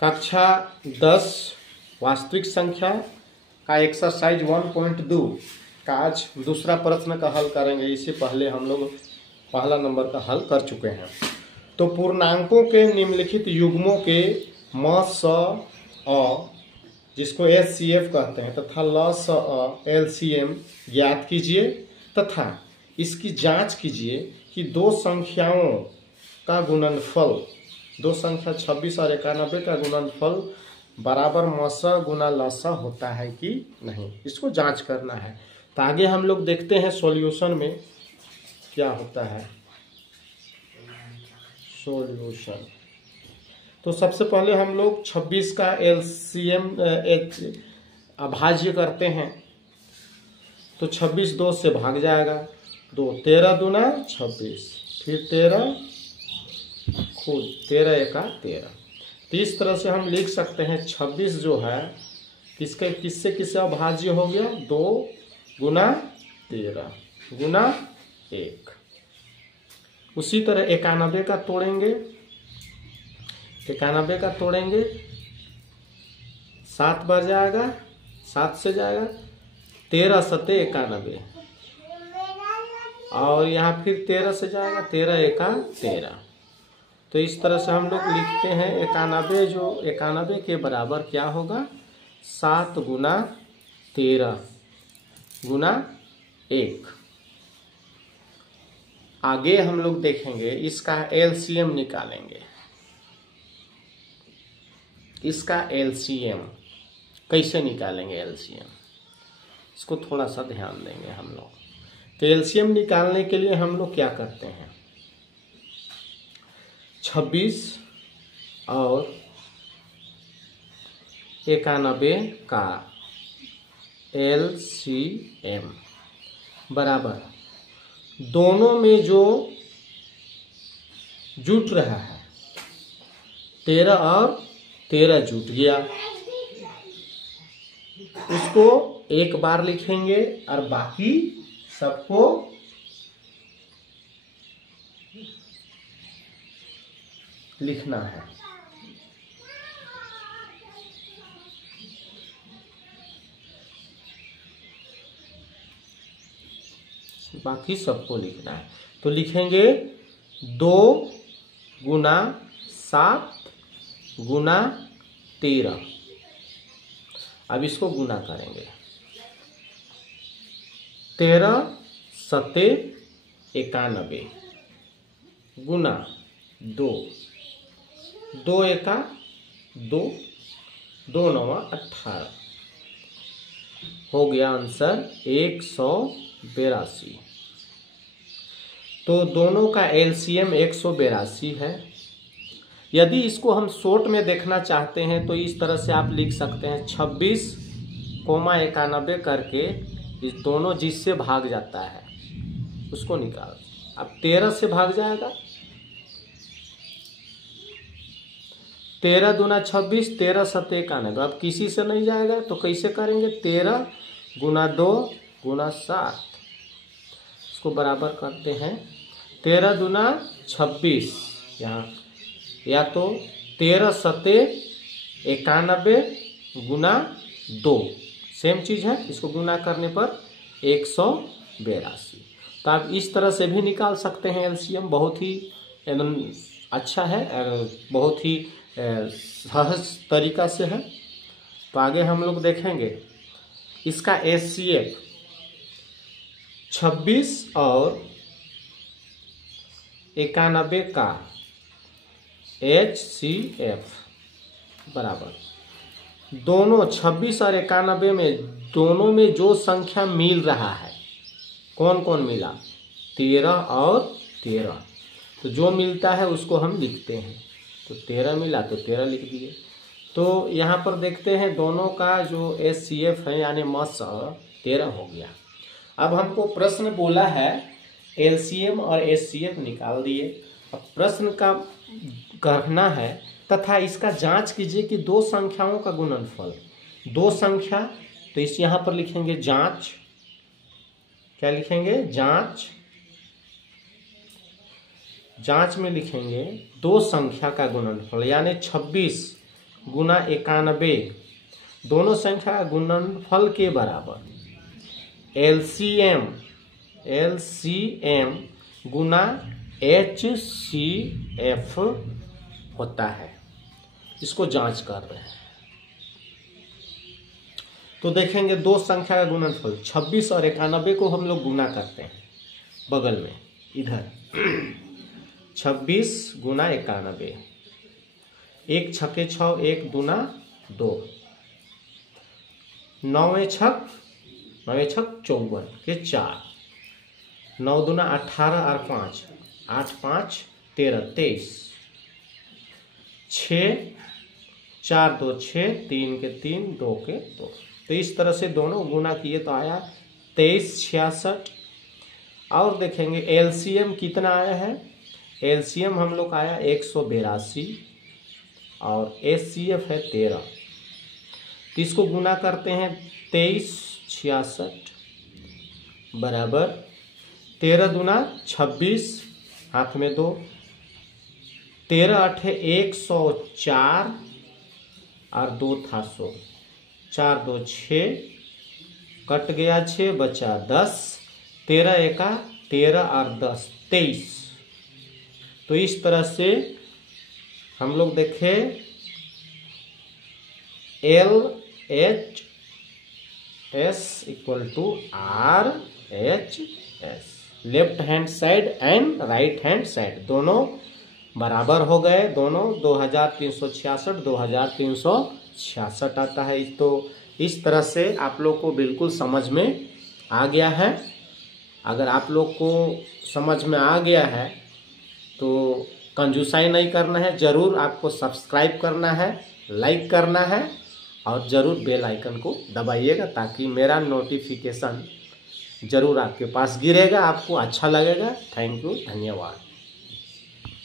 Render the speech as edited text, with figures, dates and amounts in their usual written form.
कक्षा 10 वास्तविक संख्या का एक्सरसाइज 1.2 का आज दूसरा प्रश्न का हल करेंगे। इससे पहले हम लोग पहला नंबर का हल कर चुके हैं। तो पूर्णांकों के निम्नलिखित युग्मों के म स अ जिसको HCF कहते हैं तथा ल स अ LCM ज्ञात कीजिए तथा इसकी जांच कीजिए कि दो संख्याओं का गुणनफल, दो संख्या 26 और 91 का गुणनफल बराबर म स गुना ल स होता है कि नहीं, इसको जांच करना है। तो आगे हम लोग देखते हैं सॉल्यूशन में क्या होता है। सॉल्यूशन तो सबसे पहले हम लोग 26 का LCM अभाज्य करते हैं। तो 26 2 से भाग जाएगा, 2 13 दूना 26, फिर 13 खुद 13 एका 13। तो इस तरह से हम लिख सकते हैं 26 जो है किसके किससे अभाज्य हो गया, 2 गुना 13 गुना 1। उसी तरह 91 का तोड़ेंगे, 91 का तोड़ेंगे 7 बार जाएगा, 7 से जाएगा 13 सते 91 और यहाँ फिर 13 से जाएगा 13 एका 13। तो इस तरह से हम लोग लिखते हैं 91 जो 91 के बराबर क्या होगा, 7 गुना 13 गुना 1। आगे हम लोग देखेंगे इसका LCM निकालेंगे। इसका LCM कैसे निकालेंगे, LCM इसको थोड़ा सा ध्यान देंगे हम लोग। तो LCM निकालने के लिए हम लोग क्या करते हैं, 26 और 91 का LCM बराबर दोनों में जो जुट रहा है 13 और 13 जुट गया, उसको एक बार लिखेंगे और बाकी सबको लिखना है। बाकी सबको लिखना है। तो लिखेंगे 2 गुना 7 गुना 13। अब इसको गुना करेंगे, 13 सते 91 गुना 2, 2 एका 2, 2 नवा 18 हो गया आंसर 182। तो दोनों का LCM 182 है। यदि इसको हम शॉर्ट में देखना चाहते हैं तो इस तरह से आप लिख सकते हैं 26, 91 करके इस दोनों जिससे भाग जाता है उसको निकाल। अब 13 से भाग जाएगा, 13 दूना 26, 13 सते 91। अब किसी से नहीं जाएगा तो कैसे करेंगे, 13 गुना 2 गुना 7, इसको बराबर करते हैं 13 दूना 26, यहाँ या तो 13 सते 91 गुना 2 सेम चीज है, इसको गुना करने पर 182। तो आप इस तरह से भी निकाल सकते हैं LCM, बहुत ही एकदम अच्छा है, बहुत ही सहज तरीका से है। तो आगे हम लोग देखेंगे इसका HCF 26 और 91 का HCF बराबर दोनों 26 और 91 में दोनों में जो संख्या मिल रहा है, कौन कौन मिला, 13 और 13। तो जो मिलता है उसको हम लिखते हैं। तो 13 मिला तो 13 लिख दिए। तो यहाँ पर देखते हैं दोनों का जो HCF है यानी म स 13 हो गया। अब हमको प्रश्न बोला है LCM और HCF निकाल दिए। अब प्रश्न का करना है तथा इसका जांच कीजिए कि दो संख्याओं का गुणनफल, दो संख्या, तो इस यहाँ पर लिखेंगे जांच, क्या लिखेंगे, जांच। जांच में लिखेंगे दो संख्या का गुणनफल यानी 26 गुना 91 दोनों संख्या का गुणनफल के बराबर। एलसीएम गुना HCF होता है। इसको जांच कर रहे हैं तो देखेंगे दो संख्या का गुणनफल 26 और 91 को हम लोग गुना करते हैं बगल में इधर 26 गुना 91, 1 छके 6, 1 दूना 2, 9 छक 54 के 4, 9 दूना 18 और 5, 8 5 13 23, 6 4 2 6, 3 के 3, 2 के 2। तो इस तरह से दोनों गुना किए तो आया 2366। और देखेंगे एलसीएम कितना आया है। एलसीएम हम लोग आया 182 और एचसीएफ है 13। तो इसको गुना करते हैं 2366 बराबर 13 दूना 26, हाथ में 2, 13 8 104 और 2 था 100, 4 2 6 कट गया 6 बचा 10, 13 एका 13 और 10 23। तो इस तरह से हम लोग देखें LHS equal to RHS, left hand side and right hand side दोनों बराबर हो गए। दोनों 2366 2366 आता है। तो इस तरह से आप लोग को बिल्कुल समझ में आ गया है। अगर आप लोग को समझ में आ गया है तो कंजूसाई नहीं करना है, ज़रूर आपको सब्सक्राइब करना है, लाइक करना है और ज़रूर बेल आइकन को दबाइएगा ताकि मेरा नोटिफिकेशन ज़रूर आपके पास गिरेगा, आपको अच्छा लगेगा। थैंक यू, धन्यवाद।